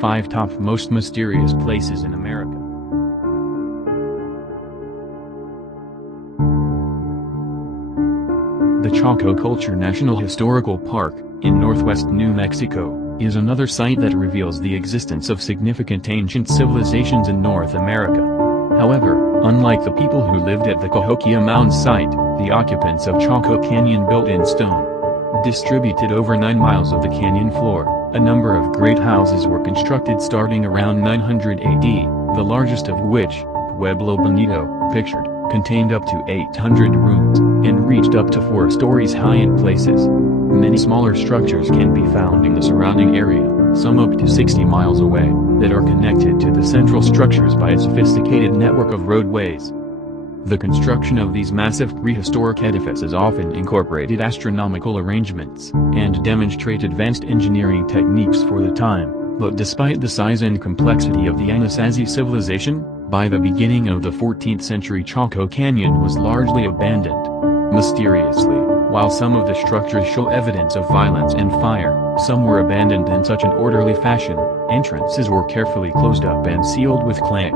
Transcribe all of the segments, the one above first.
5 top most mysterious places in America. The Chaco Culture National Historical Park, in northwest New Mexico, is another site that reveals the existence of significant ancient civilizations in North America. However, unlike the people who lived at the Cahokia Mounds site, the occupants of Chaco Canyon built in stone. Distributed over 9 miles of the canyon floor, a number of great houses were constructed starting around 900 AD, the largest of which, Pueblo Bonito, pictured, contained up to 800 rooms, and reached up to 4 stories high in places. Many smaller structures can be found in the surrounding area, some up to 60 miles away, that are connected to the central structures by a sophisticated network of roadways. The construction of these massive prehistoric edifices often incorporated astronomical arrangements and demonstrate advanced engineering techniques for the time, but despite the size and complexity of the Anasazi civilization, by the beginning of the 14th century Chaco Canyon was largely abandoned. Mysteriously, while some of the structures show evidence of violence and fire, some were abandoned in such an orderly fashion. Entrances were carefully closed up and sealed with clay.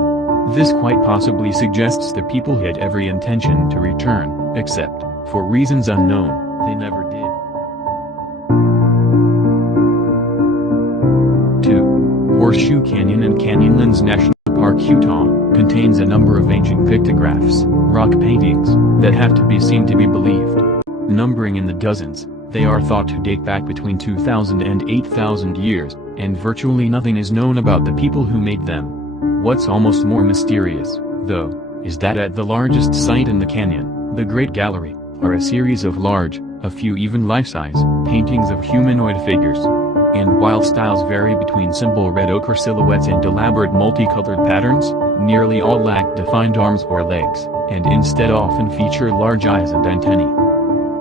This quite possibly suggests the people had every intention to return, except, for reasons unknown, they never did. 2. Horseshoe Canyon in Canyonlands National Park, Utah, contains a number of ancient pictographs, rock paintings, that have to be seen to be believed. Numbering in the dozens, they are thought to date back between 2,000 and 8,000 years, and virtually nothing is known about the people who made them. What's almost more mysterious, though, is that at the largest site in the canyon, the Great Gallery, are a series of large, a few even life-size, paintings of humanoid figures. And while styles vary between simple red ochre silhouettes and elaborate multicolored patterns, nearly all lack defined arms or legs, and instead often feature large eyes and antennae.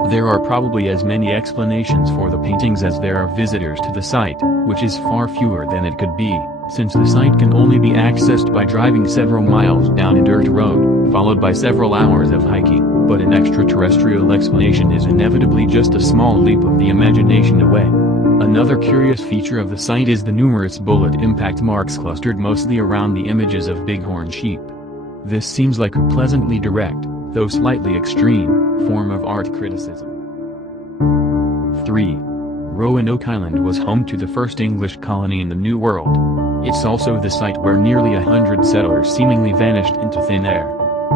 There are probably as many explanations for the paintings as there are visitors to the site, which is far fewer than it could be, since the site can only be accessed by driving several miles down a dirt road, followed by several hours of hiking, but an extraterrestrial explanation is inevitably just a small leap of the imagination away. Another curious feature of the site is the numerous bullet impact marks clustered mostly around the images of bighorn sheep. This seems like a pleasantly direct, though slightly extreme, form of art criticism. 3. Roanoke Island was home to the first English colony in the New World. It's also the site where nearly 100 settlers seemingly vanished into thin air.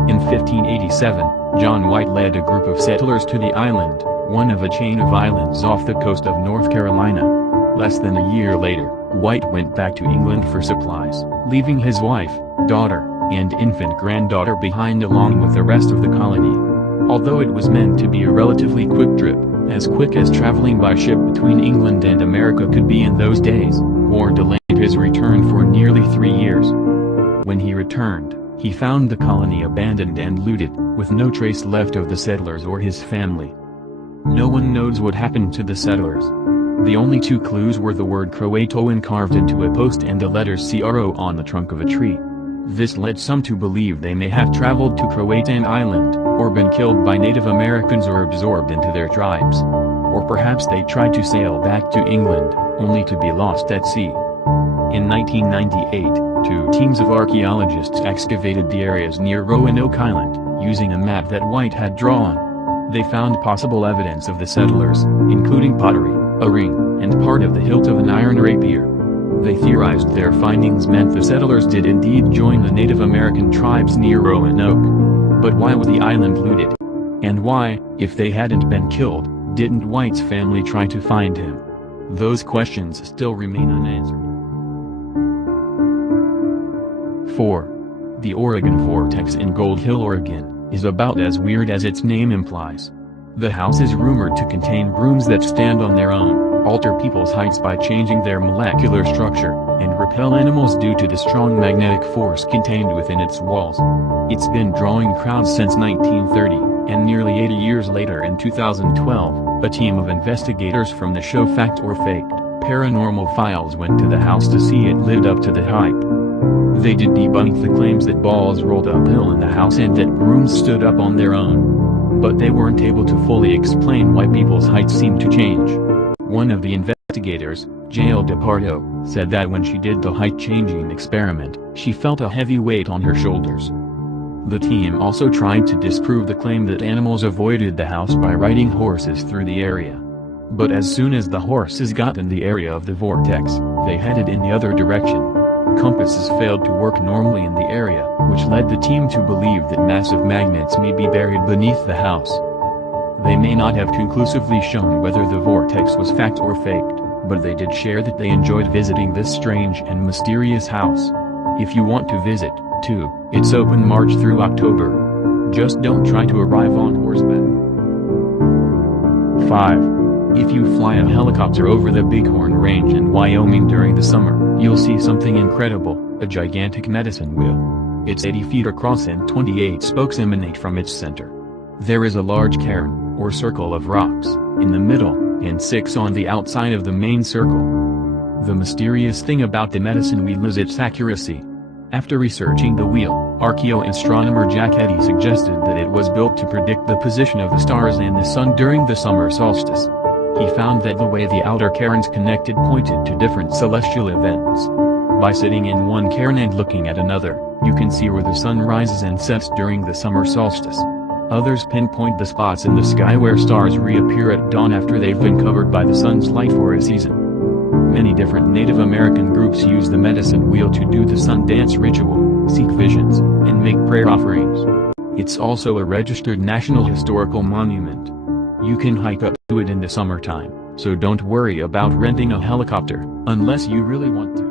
In 1587, John White led a group of settlers to the island, one of a chain of islands off the coast of North Carolina. Less than a year later, White went back to England for supplies, leaving his wife, daughter, and infant granddaughter behind along with the rest of the colony. Although it was meant to be a relatively quick trip, as quick as traveling by ship between England and America could be in those days, war delayed his return for nearly 3 years. When he returned, he found the colony abandoned and looted, with no trace left of the settlers or his family. No one knows what happened to the settlers. The only 2 clues were the word Croatoan carved into a post and the letters CRO on the trunk of a tree. This led some to believe they may have traveled to Croatan Island, or been killed by Native Americans or absorbed into their tribes. Or perhaps they tried to sail back to England, only to be lost at sea. In 1998, 2 teams of archaeologists excavated the areas near Roanoke Island, using a map that White had drawn. They found possible evidence of the settlers, including pottery, a ring, and part of the hilt of an iron rapier. They theorized their findings meant the settlers did indeed join the Native American tribes near Roanoke. But why was the island looted? And why, if they hadn't been killed, didn't White's family try to find him? Those questions still remain unanswered. 4. The Oregon Vortex in Gold Hill, Oregon, is about as weird as its name implies. The house is rumored to contain brooms that stand on their own, alter people's heights by changing their molecular structure, and repel animals due to the strong magnetic force contained within its walls. It's been drawing crowds since 1930, and nearly 80 years later in 2012, a team of investigators from the show Fact or Faked, Paranormal Files went to the house to see it lived up to the hype. They did debunk the claims that balls rolled uphill in the house and that brooms stood up on their own. But they weren't able to fully explain why people's heights seemed to change. One of the investigators, Jael DePardo, said that when she did the height-changing experiment, she felt a heavy weight on her shoulders. The team also tried to disprove the claim that animals avoided the house by riding horses through the area. But as soon as the horses got in the area of the vortex, they headed in the other direction. Compasses failed to work normally in the area, which led the team to believe that massive magnets may be buried beneath the house. They may not have conclusively shown whether the vortex was fact or faked, but they did share that they enjoyed visiting this strange and mysterious house. If you want to visit, too, it's open March through October. Just don't try to arrive on horseback. 5. If you fly a helicopter over the Bighorn Range in Wyoming during the summer, you'll see something incredible, a gigantic medicine wheel. It's 80 feet across and 28 spokes emanate from its center. There is a large cairn, or circle of rocks, in the middle, and 6 on the outside of the main circle. The mysterious thing about the medicine wheel is its accuracy. After researching the wheel, archaeoastronomer Jack Eddy suggested that it was built to predict the position of the stars and the sun during the summer solstice. He found that the way the outer cairns connected pointed to different celestial events. By sitting in one cairn and looking at another, you can see where the sun rises and sets during the summer solstice. Others pinpoint the spots in the sky where stars reappear at dawn after they've been covered by the sun's light for a season. Many different Native American groups use the medicine wheel to do the sun dance ritual, seek visions, and make prayer offerings. It's also a registered National Historical Monument. You can hike up to it in the summertime, so don't worry about renting a helicopter, unless you really want to.